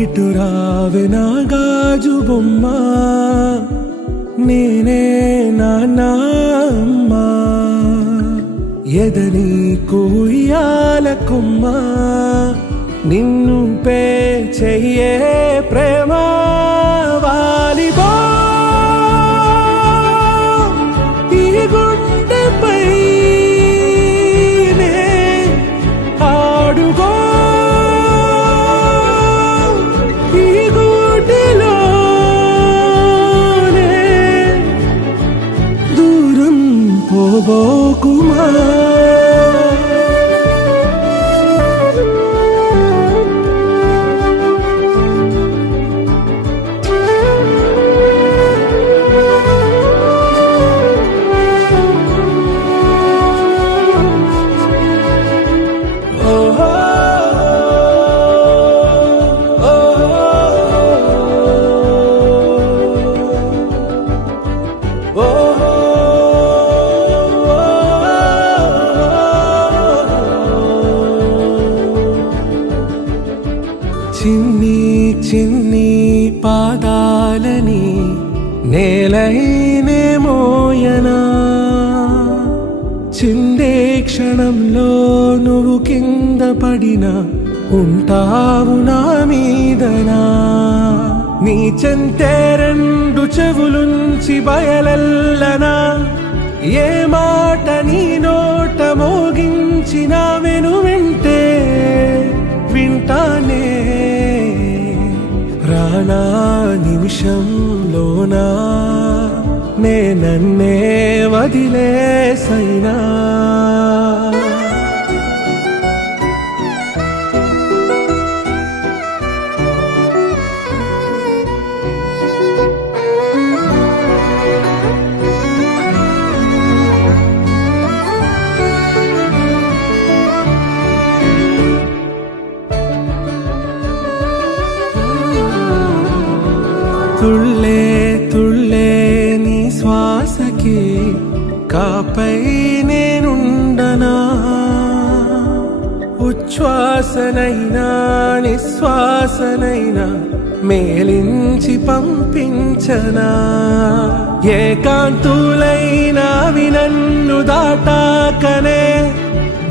ఇటు రావే నా గాజు బొమ్మ, నేనే నాన్న అమ్మ, ఎదని కుయ్యాల కొమ్మ, నిన్ను పే చెయ్యే ప్రేమ వాలిబో ఈ గుండెపై ఆడుగో ఈ గుడిలోనే దూరం పోబోకుమా. చిన్ని చిన్ని పాదాలని నేలైనే మోయనా, చిందే క్షణంలో నువ్వు కింద పడినా ఉంటావు నా మీదనా. నీ చెంతే రెండు చెవులుంచి బయలెల్లనా, ఏ మాట నీ నోట మోగించిన వెను వింటే వింటానే. రానా నిమిషంలోనా నే నన్నే వదిలేసైనా, తుళ్ళే తుళ్ళే నీ శ్వాసకి కాపై నేనుండనా, ఉచ్ఛ్వాసనైనా నిశ్వాసనైనా మేలించి పంపించనా. ఏకాంతులైనా నన్ను దాటాకనే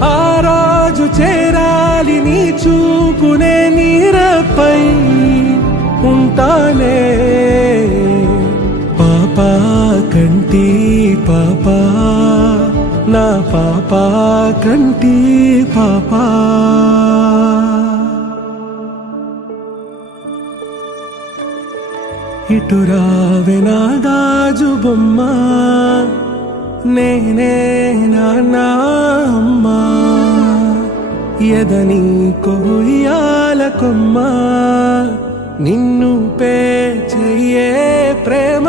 ఆ రోజు చేరాలి నీ చూపునే నీరపై ఉంటానే. పాపా కంటి పాపా నా పాపా కంటి పాపా. ఇటు రావే నా గాజు బొమ్మ, నేనే నాన్న అమ్మ, ఎదని కొయ్యాల కొమ్మ, నిన్ను పే చెయ్యే ప్రేమ